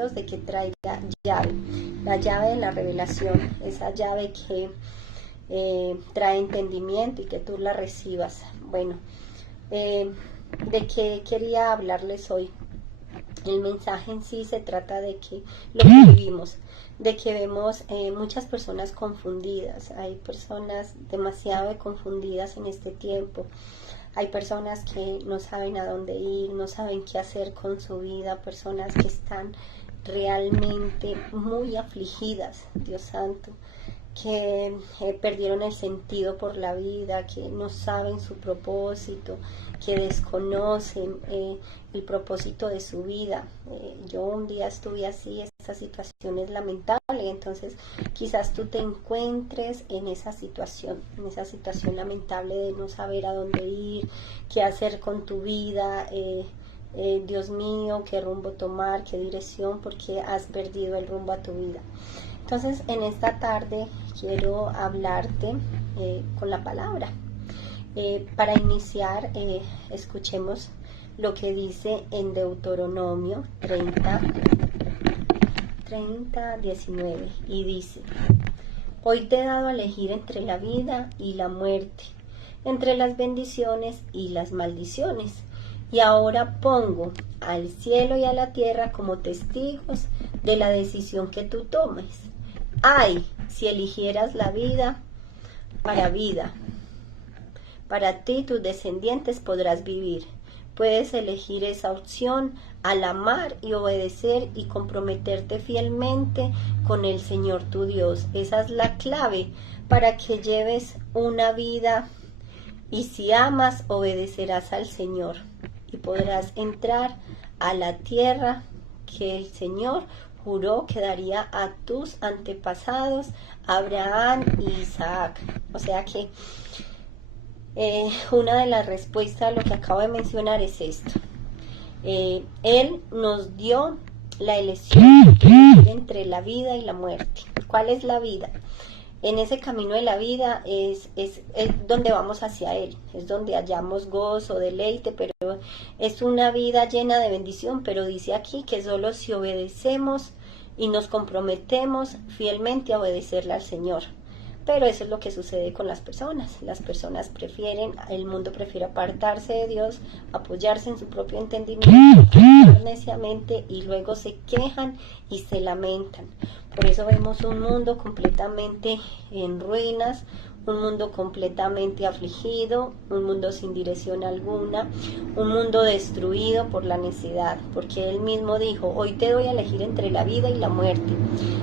Dios de que traiga llave, la llave de la revelación, esa llave que trae entendimiento y que tú la recibas. Bueno, ¿de qué quería hablarles hoy? El mensaje en sí se trata de que lo que vivimos, de que vemos muchas personas confundidas, hay personas demasiado confundidas en este tiempo, hay personas que no saben a dónde ir, no saben qué hacer con su vida, personas que están realmente muy afligidas, Dios santo, que perdieron el sentido por la vida, que no saben su propósito, que desconocen el propósito de su vida. Yo un día estuve así, esta situación es lamentable, entonces quizás tú te encuentres en esa situación lamentable de no saber a dónde ir, qué hacer con tu vida, Dios mío, qué rumbo tomar, qué dirección, porque has perdido el rumbo a tu vida. Entonces, en esta tarde quiero hablarte con la palabra. Para iniciar, escuchemos lo que dice en Deuteronomio 30:19, y dice: Hoy te he dado a elegir entre la vida y la muerte, entre las bendiciones y las maldiciones. Y ahora pongo al cielo y a la tierra como testigos de la decisión que tú tomes. Ay, si eligieras la vida, para ti y tus descendientes podrás vivir. Puedes elegir esa opción al amar y obedecer y comprometerte fielmente con el Señor tu Dios. Esa es la clave para que lleves una vida, y si amas, obedecerás al Señor y podrás entrar a la tierra que el Señor juró que daría a tus antepasados, Abraham y Isaac. O sea que una de las respuestas a lo que acabo de mencionar es esto. Él nos dio la elección entre la vida y la muerte. ¿Cuál es la vida? En ese camino de la vida es donde vamos hacia Él, es donde hallamos gozo, deleite, pero es una vida llena de bendición. Pero dice aquí que solo si obedecemos y nos comprometemos fielmente a obedecerle al Señor. Pero eso es lo que sucede con las personas. Las personas prefieren, el mundo prefiere apartarse de Dios, apoyarse en su propio entendimiento, actuar neciamente, y luego se quejan y se lamentan. Por eso vemos un mundo completamente en ruinas, un mundo completamente afligido, un mundo sin dirección alguna, un mundo destruido por la necedad, porque Él mismo dijo: hoy te doy a elegir entre la vida y la muerte.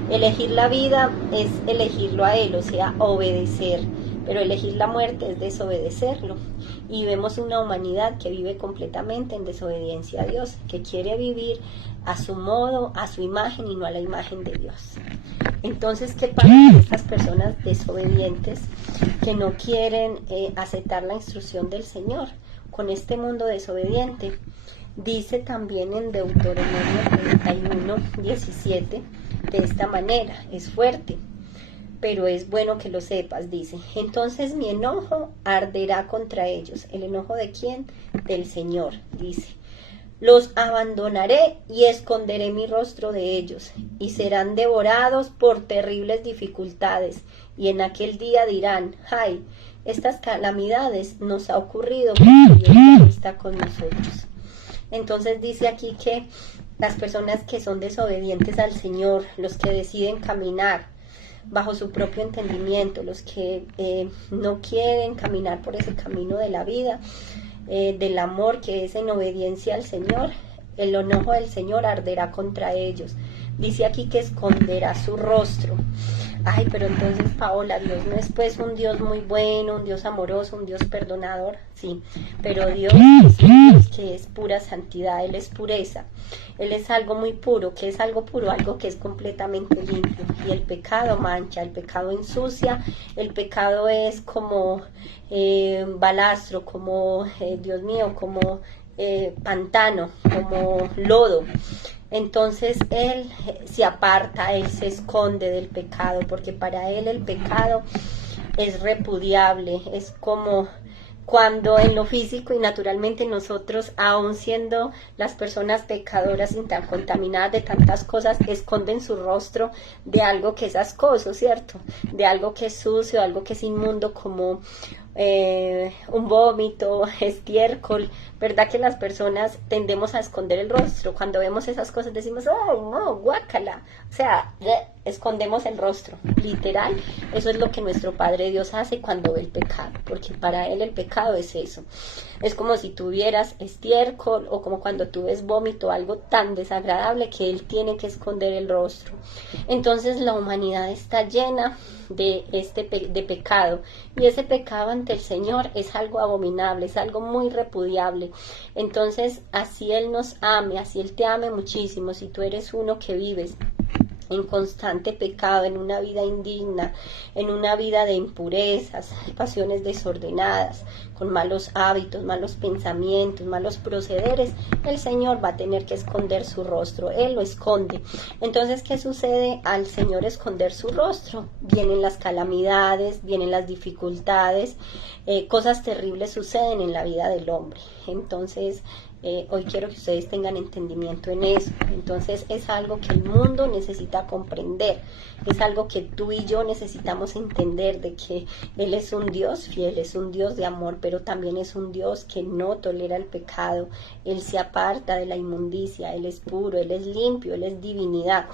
Elegir la vida es elegirlo a Él, o sea, obedecer, pero elegir la muerte es desobedecerlo. Y vemos una humanidad que vive completamente en desobediencia a Dios, que quiere vivir a su modo, a su imagen y no a la imagen de Dios. Entonces, ¿qué pasa con estas personas desobedientes que no quieren aceptar la instrucción del Señor? Con este mundo desobediente, dice también en Deuteronomio 31:17, de esta manera, es fuerte, pero es bueno que lo sepas, dice: entonces mi enojo arderá contra ellos. ¿El enojo de quién? Del Señor, dice: los abandonaré y esconderé mi rostro de ellos, y serán devorados por terribles dificultades, y en aquel día dirán: ay, estas calamidades nos ha ocurrido porque Dios no está con nosotros. Entonces dice aquí que las personas que son desobedientes al Señor, los que deciden caminar bajo su propio entendimiento, los que no quieren caminar por ese camino de la vida, del amor, que es en obediencia al Señor, el enojo del Señor arderá contra ellos. Dice aquí que esconderá su rostro. Ay, pero entonces, Paola, Dios no es pues un Dios muy bueno, un Dios amoroso, un Dios perdonador, sí, pero Dios es un Dios que es pura santidad, Él es pureza, Él es algo muy puro. ¿Qué es algo puro? Algo que es completamente limpio, y el pecado mancha, el pecado ensucia, el pecado es como balastro, como, Dios mío, como pantano, como lodo. Entonces Él se aparta, Él se esconde del pecado, porque para Él el pecado es repudiable, es como cuando en lo físico y naturalmente nosotros, aun siendo las personas pecadoras y tan contaminadas de tantas cosas, esconden su rostro de algo que es ascoso, ¿cierto? De algo que es sucio, algo que es inmundo, como un vómito, estiércol, ¿verdad? Que las personas tendemos a esconder el rostro. Cuando vemos esas cosas decimos, ¡ay, no, guácala! O sea, escondemos el rostro, literal. Eso es lo que nuestro Padre Dios hace cuando ve el pecado, porque para Él el pecado es eso. Es como si tuvieras estiércol o como cuando tú ves vómito, algo tan desagradable que Él tiene que esconder el rostro. Entonces la humanidad está llena de pecado, y ese pecado ante el Señor es algo abominable, es algo muy repudiable. Entonces, así Él nos ame, así Él te ame muchísimo, si tú eres uno que vives en constante pecado, en una vida indigna, en una vida de impurezas, pasiones desordenadas, con malos hábitos, malos pensamientos, malos procederes, el Señor va a tener que esconder su rostro, Él lo esconde. Entonces, ¿qué sucede al Señor esconder su rostro? Vienen las calamidades, vienen las dificultades, cosas terribles suceden en la vida del hombre. Entonces, hoy quiero que ustedes tengan entendimiento en eso. Entonces es algo que el mundo necesita comprender, es algo que tú y yo necesitamos entender, de que Él es un Dios fiel, es un Dios de amor, pero también es un Dios que no tolera el pecado. Él se aparta de la inmundicia, Él es puro, Él es limpio, Él es divinidad.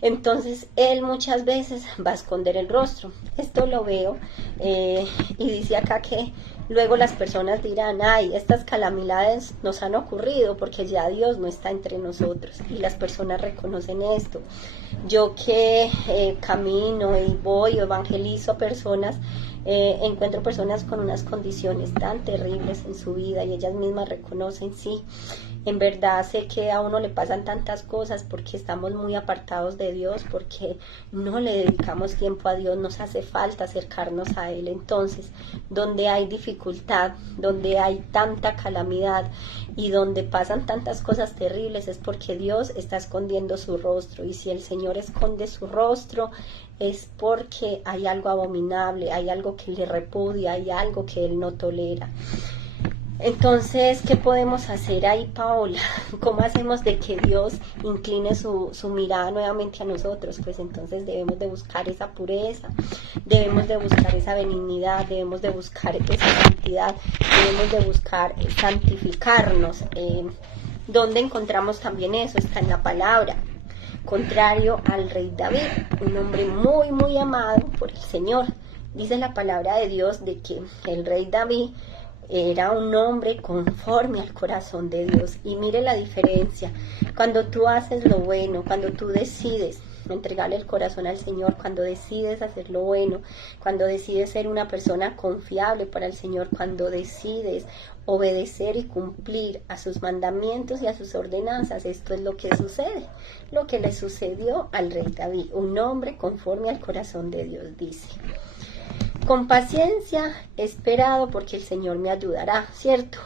Entonces Él muchas veces va a esconder el rostro. Esto lo veo y dice acá que luego las personas dirán, ay, estas calamidades nos han ocurrido porque ya Dios no está entre nosotros, y las personas reconocen esto. Yo que camino y voy o evangelizo personas, encuentro personas con unas condiciones tan terribles en su vida y ellas mismas reconocen, sí, en verdad sé que a uno le pasan tantas cosas porque estamos muy apartados de Dios, porque no le dedicamos tiempo a Dios, nos hace falta acercarnos a Él. Entonces, donde hay dificultad, donde hay tanta calamidad y donde pasan tantas cosas terribles, es porque Dios está escondiendo su rostro, y si el Señor esconde su rostro es porque hay algo abominable, hay algo que le repudia, hay algo que Él no tolera. Entonces, ¿qué podemos hacer ahí, Paola? ¿Cómo hacemos de que Dios incline su mirada nuevamente a nosotros? Pues entonces debemos de buscar esa pureza, debemos de buscar esa benignidad, debemos de buscar esa santidad, debemos de buscar santificarnos. ¿Dónde encontramos también eso? Está en la palabra. Contrario al rey David, un hombre muy, muy amado por el Señor. Dice la palabra de Dios de que el rey David era un hombre conforme al corazón de Dios. Y mire la diferencia. Cuando tú haces lo bueno, cuando tú decides entregarle el corazón al Señor, cuando decides hacer lo bueno, cuando decides ser una persona confiable para el Señor, cuando decides obedecer y cumplir a sus mandamientos y a sus ordenanzas, esto es lo que sucede, lo que le sucedió al rey David, un hombre conforme al corazón de Dios, dice. Con paciencia he esperado porque el Señor me ayudará, ¿cierto?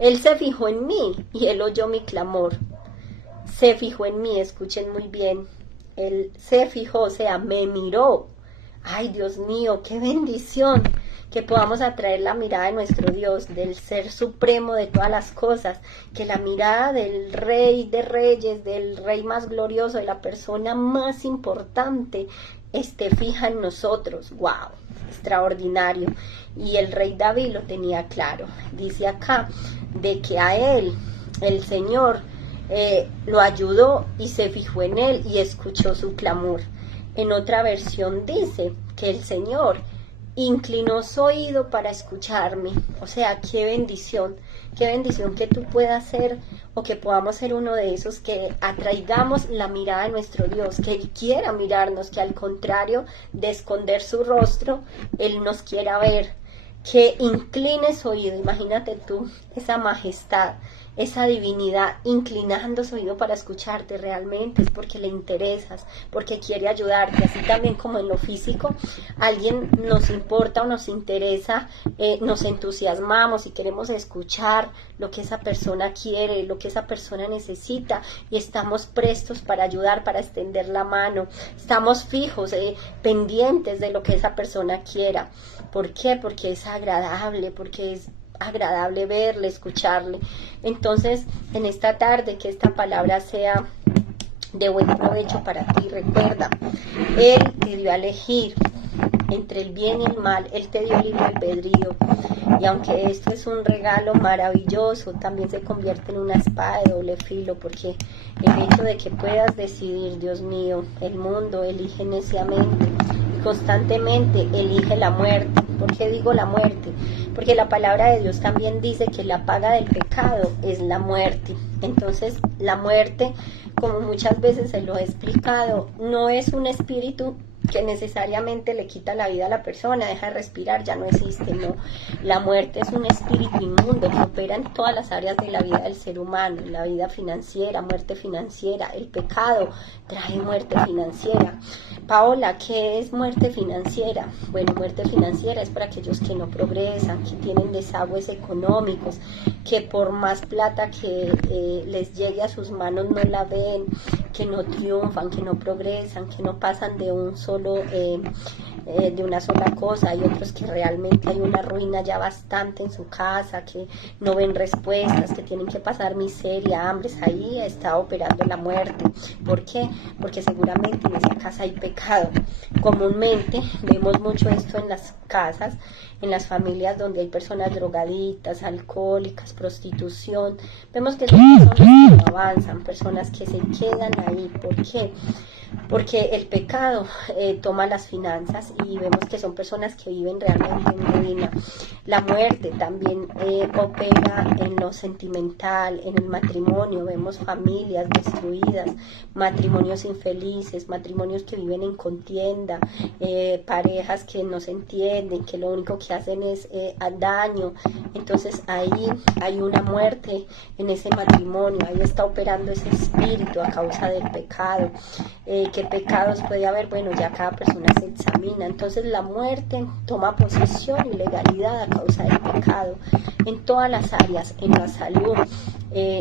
Él se fijó en mí y Él oyó mi clamor. Se fijó en mí, escuchen muy bien. Él se fijó, o sea, me miró. Ay, Dios mío, qué bendición que podamos atraer la mirada de nuestro Dios, del Ser Supremo de todas las cosas, que la mirada del Rey de Reyes, del Rey más glorioso, de la persona más importante, esté fija en nosotros. ¡Wow! Extraordinario. Y el rey David lo tenía claro. Dice acá de que a él el Señor lo ayudó y se fijó en él y escuchó su clamor. En otra versión dice que el Señor inclinó su oído para escucharme. O sea, qué bendición que tú puedas ser, o que podamos ser uno de esos que atraigamos la mirada de nuestro Dios, que Él quiera mirarnos, que al contrario de esconder su rostro, Él nos quiera ver, que incline su oído. Imagínate tú esa majestad, esa divinidad inclinando su oído para escucharte. Realmente es porque le interesas, porque quiere ayudarte. Así también como en lo físico, alguien nos importa o nos interesa, nos entusiasmamos y queremos escuchar lo que esa persona quiere, lo que esa persona necesita, y estamos prestos para ayudar, para extender la mano. Estamos fijos, pendientes de lo que esa persona quiera. ¿Por qué? Porque es agradable, porque es agradable verle, escucharle. Entonces, en esta tarde, que esta palabra sea de buen provecho para ti. Recuerda, Él te dio a elegir entre el bien y el mal, Él te dio libre albedrío, y aunque esto es un regalo maravilloso, también se convierte en una espada de doble filo, porque el hecho de que puedas decidir, Dios mío, el mundo elige neciamente y constantemente elige la muerte. ¿Por qué digo la muerte? Porque la palabra de Dios también dice que la paga del pecado es la muerte. Entonces, la muerte, como muchas veces se lo he explicado, no es un espíritu que necesariamente le quita la vida a la persona, deja de respirar, ya no existe, no. La muerte es un espíritu inmundo que opera en todas las áreas de la vida del ser humano, en la vida financiera, muerte financiera, el pecado trae muerte financiera. Paola, ¿qué es muerte financiera? Bueno, muerte financiera es para aquellos que no progresan, que tienen desagües económicos, que por más plata que les llegue a sus manos no la ven, que no triunfan, que no progresan, que no pasan de de una sola cosa. Hay otros que realmente hay una ruina ya bastante en su casa, que no ven respuestas, que tienen que pasar miseria, hambres. Ahí está operando la muerte. ¿Por qué? Porque seguramente en esa casa hay pecado. Comúnmente vemos mucho esto en las casas, en las familias donde hay personas drogaditas, alcohólicas, prostitución. Vemos que son personas que no avanzan, personas que se quedan ahí. ¿Por qué? Porque el pecado toma las finanzas y vemos que son personas que viven realmente en ruina. La muerte también opera en lo sentimental, en el matrimonio. Vemos familias destruidas, matrimonios infelices, matrimonios que viven en contienda, parejas que no se entienden, que lo único que hacen es daño. Entonces ahí hay una muerte en ese matrimonio, ahí está operando ese espíritu a causa del pecado. ¿Qué pecados puede haber? Bueno, ya cada persona se examina. Entonces la muerte toma posesión y legalidad a causa del pecado en todas las áreas. En la salud,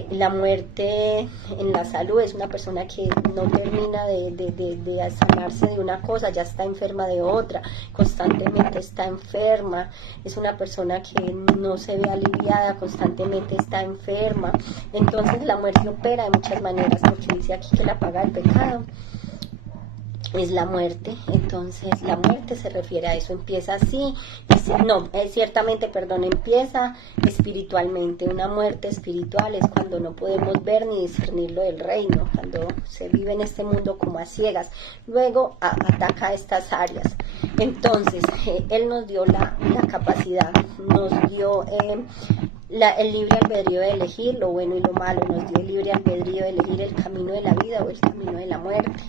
la muerte en la salud es una persona que no termina de sanarse de una cosa, ya está enferma de otra, constantemente está enferma. Es una persona que no se ve aliviada, constantemente está enferma. Entonces la muerte opera de muchas maneras, porque dice aquí que la paga el pecado es la muerte. Entonces la muerte se refiere a eso, empieza así, empieza espiritualmente. Una muerte espiritual es cuando no podemos ver ni discernirlo del reino, cuando se vive en este mundo como a ciegas. Luego ataca estas áreas. Entonces Él nos dio la capacidad, nos dio el libre albedrío de elegir lo bueno y lo malo, nos dio el libre albedrío de elegir el camino de la vida o el camino de la muerte.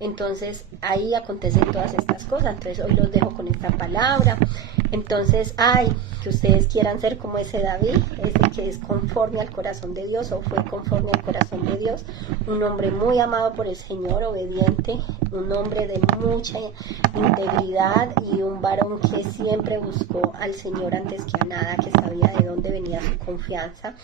Entonces ahí acontecen todas estas cosas. Entonces hoy los dejo con esta palabra. Entonces, que ustedes quieran ser como ese David, ese que es conforme al corazón de Dios, o fue conforme al corazón de Dios, un hombre muy amado por el Señor, obediente, un hombre de mucha integridad y un varón que siempre buscó al Señor antes que a nada, que sabía de dónde venía su confianza.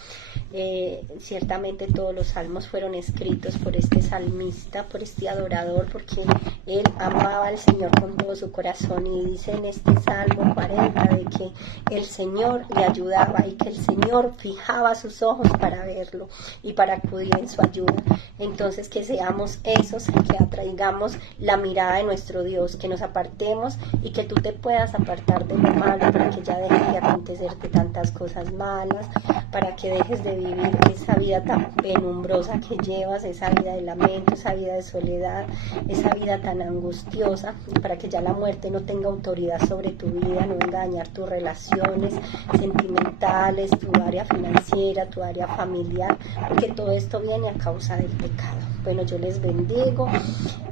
Ciertamente todos los salmos fueron escritos por este salmista, por este adorador, porque él amaba al Señor con todo su corazón, y dice en este Salmo 40 de que el Señor le ayudaba y que el Señor fijaba sus ojos para verlo y para acudir en su ayuda. Entonces que seamos esos, que atraigamos la mirada de nuestro Dios, que nos apartemos y que tú te puedas apartar de lo malo, para que ya dejen de acontecerte tantas cosas malas, para que dejes de vivir esa vida tan penumbrosa que llevas, esa vida de lamento, esa vida de soledad, esa vida tan angustiosa, y para que ya la muerte no tenga autoridad sobre tu vida, no venga a dañar tus relaciones sentimentales, tu área financiera, tu área familiar, porque todo esto viene a causa del pecado. Bueno, yo les bendigo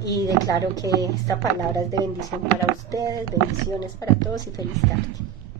y declaro que esta palabra es de bendición para ustedes, bendiciones para todos y feliz tarde.